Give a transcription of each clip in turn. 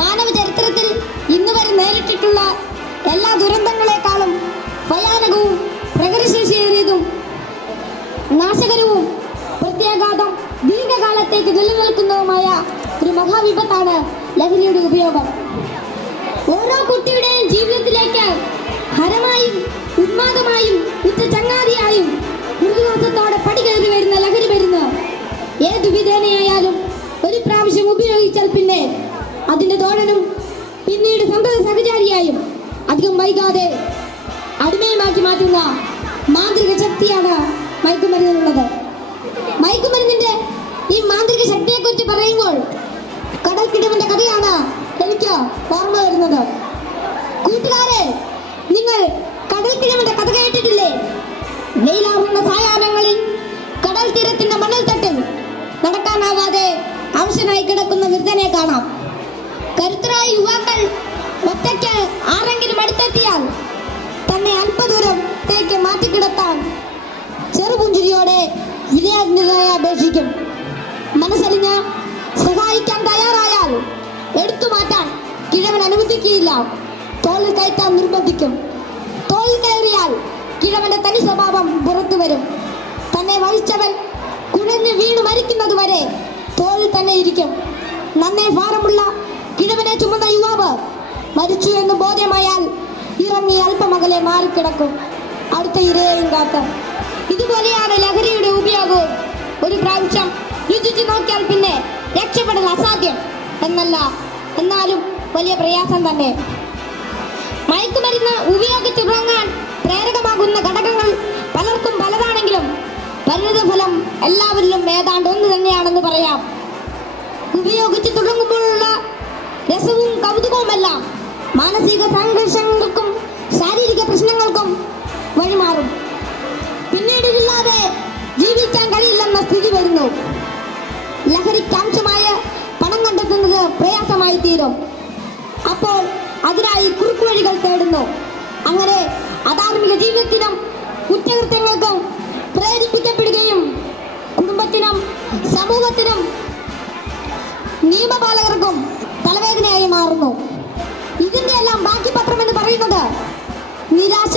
മാനവ ചരിത്രത്തിൽ ഇന്ന് വരെ നേരിട്ടിട്ടുള്ള എല്ലാ ദുരന്തങ്ങളെക്കാളും ഭയാനകവും പ്രകൃതിശേഷിയേറിയതും നാശകരവും പ്രത്യാഘാതം ദീർഘകാലത്തേക്ക് നിലനിൽക്കുന്നതുമായ ഒരു മഹാവിപത്താണ് ലഹരിയുടെ ഉപയോഗം. ഓരോ കുട്ടിയുടെയും വൈകാതെ അടിമയുമാക്കി മാറ്റുന്ന മാന്ത്രിക ശക്തിയാണ് മയക്കുമരുന്നിനുള്ളത്. മയക്കുമരുന്നിന്റെ ഈ മാന്ത്രിക ശക്തിയെ കുറിച്ച് പറയുമ്പോൾ കടൽക്കിടവിന്റെ കഥയാണ് എനിക്ക് ഓർമ്മ വരുന്നത്. കൂട്ടുകാരെ നിങ്ങൾ കടൽക്കിടവിന്റെ കഥ കേട്ടിട്ടില്ലേ? വെയിലാവുന്ന സായാഹ്നങ്ങളിൽ കടൽ തീരത്തിന്റെ മണൽ തട്ടിൽ നടക്കാനാവാതെ അവശനായി കിടക്കുന്ന വൃദ്ധനെ കാണാം. അല്പദൂരത്തേക്ക് മാറ്റിക്കിടത്താൻ ചെറുപുഞ്ചിരിയോടെ വിനയാജ്ഞരായി അപേക്ഷിക്കും. മനസ്സലിഞ്ഞ് സഹായിക്കാൻ തയ്യാറായാൽ എടുത്തു മാറ്റാൻ കിഴവൻ അനുവദിക്കുകയില്ല. തോളിൽ കയറ്റാൻ നിർബന്ധിക്കും. തോളിൽ കയറിയാൽ കിഴവന്റെ തനി സ്വഭാവം പുറത്തു വരും. തന്നെ വഹിച്ചവൻ കുഴഞ്ഞ് വീണ് മരിക്കുന്നത് വരെ തോളിൽ തന്നെ ഇരിക്കും. നന്നേ ഭാരമുള്ള കിഴവനെ ചുമന്ന യുവാവ് മരിച്ചു എന്ന് ബോധ്യമായാൽ ഇറങ്ങി അല്പമകലെ മാറിക്കിടക്കും. അടുത്ത ഇരയെയും കാത്ത് ഇതുപോലെയാണ് ലഹരിയുടെ ഉപയോഗവും. ഒരു പ്രാവശ്യം രുചിച്ചു നോക്കിയാൽ പിന്നെ രക്ഷപ്പെടൽ അസാധ്യം എന്നല്ല. എന്നാലും വലിയ പ്രയാസം തന്നെ. മയക്കുമരുന്ന് ഉപയോഗിച്ച് തുടങ്ങാൻ പ്രേരകമാകുന്ന ഘടകങ്ങൾ പലർക്കും പലതാണെങ്കിലും പരിണിതഫലം എല്ലാവരിലും ഏതാണ്ട് ഒന്ന് തന്നെയാണെന്ന് പറയാം. ഉപയോഗിച്ച് തുടങ്ങുമ്പോഴുള്ള രസവും കൗതുകവുമെല്ലാം മാനസിക സംഘർഷങ്ങൾക്കും ശാരീരിക പ്രശ്നങ്ങൾക്കും വഴിമാറും. പിന്നീട് ഇതില്ലാതെ ജീവിക്കാൻ കഴിയില്ലെന്ന സ്ഥിതി വരുന്നു. ലഹരിക്കാംശമായ പണം കണ്ടെത്തുന്നത് പ്രയാസമായി തീരും. അപ്പോൾ അതിനായി കുറുക്കുവഴികൾ തേടുന്നു. അങ്ങനെ അധാർമിക ജീവിതത്തിനും കുറ്റകൃത്യങ്ങൾക്കും പ്രേരിപ്പിക്കപ്പെടുകയും കുടുംബത്തിനും സമൂഹത്തിനും നിയമപാലകർക്കും തലവേദനയായി മാറുന്നു. ഇതിന്റെ എല്ലാം ബാക്കി പത്രം എന്ന് പറയുന്നത് നിരാശ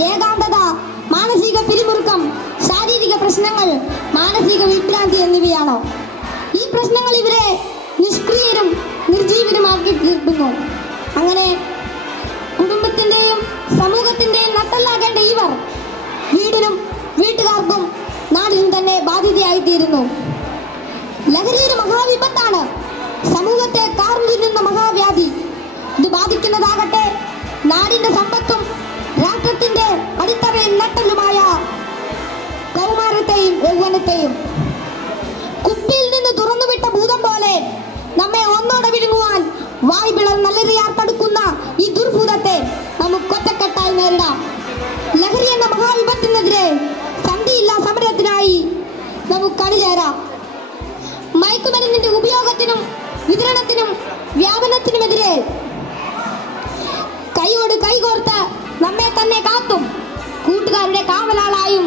ഏകാന്തത മാനസിക പിരിമുറുക്കം ശാരീരിക പ്രശ്നങ്ങൾ മാനസിക വിഭ്രാന്തി എന്നിവയാണ്? ഈ പ്രശ്നങ്ങൾ ഇവരെ നിഷ്ക്രിയരും നിർജീവനുമാക്കി തീർക്കുന്നു. അങ്ങനെ കുടുംബത്തിന്റെയും സമൂഹത്തിന്റെയും നട്ടല്ലാകേണ്ട ഇവർ വീടിനും വീട്ടുകാർക്കും നാടിനും തന്നെ ബാധ്യതയായി തീരുന്നു ലഹരി ഒരു മഹാവിപത്താണ് സമൂഹത്തെ കാർന്നിരുന്ന മഹാവ്യാധി. ഇത് ബാധിക്കുന്നതാകട്ടെ നാടിന്റെ സമ്പത്തും രാഷ്ട്രത്തിന്റെ അടിത്തറയും നട്ടലുമായ കൗമാരത്തെയും യൗവനത്തെയും കുപ്പിയിൽ നിന്ന് തുറന്നുവിട്ട ഭൂതം പോലെ നമ്മെ ഒന്നോടെ വിഴുങ്ങുവാൻ വായ്പിളർ നല്ലറിയാർ തടുക്കുന്ന ഈ ദുർഭൂതത്തെ നമുക്ക് ഒറ്റക്കെട്ടായി നേരിടാം. ലഹരി എന്ന മഹാവിപത്തിനെതിരെ സന്ധിയില്ല സമരത്തിനായി നമുക്ക് അണിചേരാം മയക്കുമരുന്നിന്റെ ഉപയോഗത്തിനും വിതരണത്തിനും വ്യാപനത്തിനുമെതിരെ കൈയോട് കൈകോർത്ത് നമ്മെ തന്നെ കാത്തും. കൂട്ടുകാരുടെ കാവലാളായും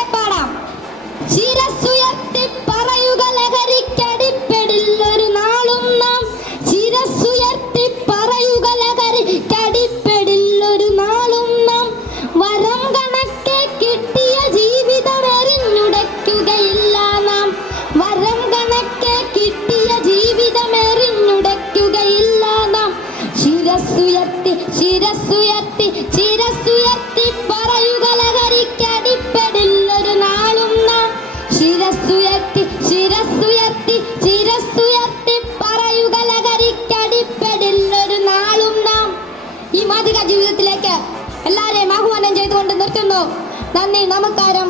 നന്ദി നമസ്കാരം.